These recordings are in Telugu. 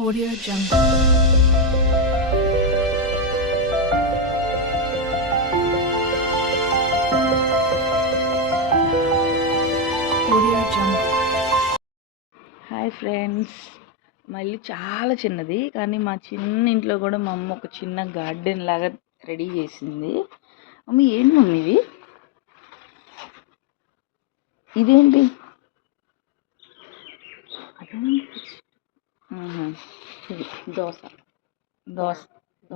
Audio Jungle. Audio Jungle. Hi friends, మళ్ళీ చాలా చిన్నది కానీ మా చిన్న ఇంట్లో కూడా మా అమ్మ ఒక చిన్న గార్డెన్ లాగా రెడీ చేసింది. మమ్మీ ఏంటి మమ్మీ ఇది? ఇదేంటి? ఇది దోస దోస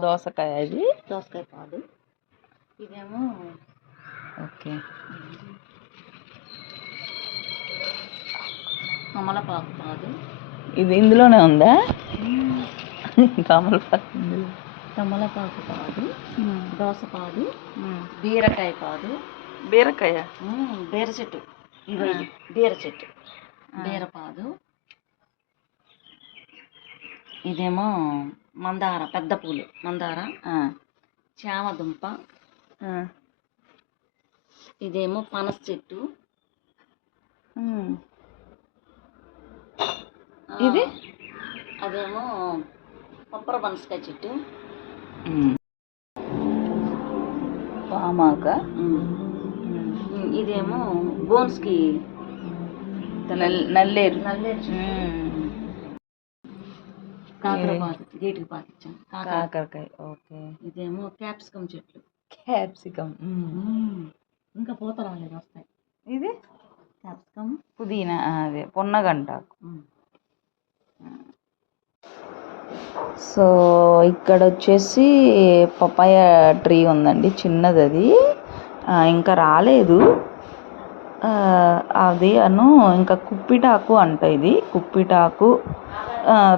దోసకాయ ఇది? దోసకాయ పాదు. ఇదేమో ఓకే, కమలపాకు పాదు. ఇది ఇందులోనే ఉందా? తమలపాకు ఇందులో. కమలపాకు పాదు, దోస పాదు, బీరకాయ పాదు. బీరకాయ? బీర చెట్టు. ఇది బీర చెట్టు, బీరపాదు. ఇదేమో మందార, పెద్ద పూలు మందార. చామదుంప. ఇదేమో పనస చెట్టు. ఇది అదేమో కొబ్బరి పనసకాయ చెట్టు. పామాక. ఇదేమో బోన్స్కి నల్లేరు. నల్లేరు చెట్టు. కాకరపాదు, గేటుకి పాకిచ్చాం. కాకరకాయ. ఓకే. ఇదేమో క్యాప్సికం చెట్లు. క్యాప్సికం. ఇంకా పూత రాలేదు, వస్తాయి. ఇది క్యాప్సికం, పుదీనా. అదే పొన్నగంటాకు. సో ఇక్కడ వచ్చేసి పపాయ ట్రీ ఉందండి, చిన్నది. అది ఇంకా రాలేదు. అది ఇంకా కుప్పిటాకు అంట. ఇది కుప్పిటాకు,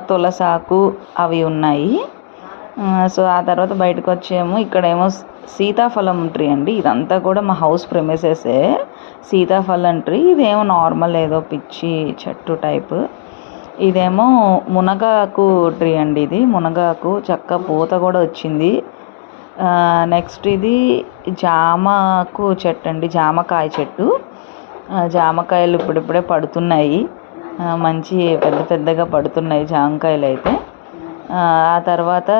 తులసాకు అవి ఉన్నాయి. సో ఆ తర్వాత బయటకు వచ్చేమో ఇక్కడేమో సీతాఫలం ట్రీ అండి. ఇదంతా కూడా మా హౌస్ ప్రెమిసెసే సీతాఫలం ట్రీ. ఇదేమో నార్మల్ ఏదో పిచ్చి చెట్టు టైపు. ఇదేమో మునగాకు ట్రీ అండి. ఇది మునగాకు చక్క పూత కూడా వచ్చింది. నెక్స్ట్ ఇది జామకు చెట్టు అండి, జామకాయ చెట్టు. జామకాయలు ఇప్పుడిప్పుడే పడుతున్నాయి, మంచి పెద్ద పెద్దగా పడుతున్నాయి జామకాయలు అయితే. ఆ తర్వాత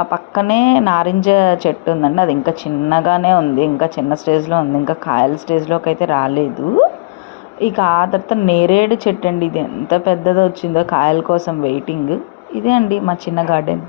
ఆ పక్కనే నారింజ చెట్టు ఉందండి. అది ఇంకా చిన్నగానే ఉంది, ఇంకా చిన్న స్టేజ్లో ఉంది, ఇంకా కాయల స్టేజ్లోకి అయితే రాలేదు. ఇక ఆ తర్వాత నేరేడు చెట్టు అండి. ఇది ఎంత పెద్దదో వచ్చిందో, కాయల కోసం వెయిటింగ్. ఇదే అండి మా చిన్న గార్డెన్.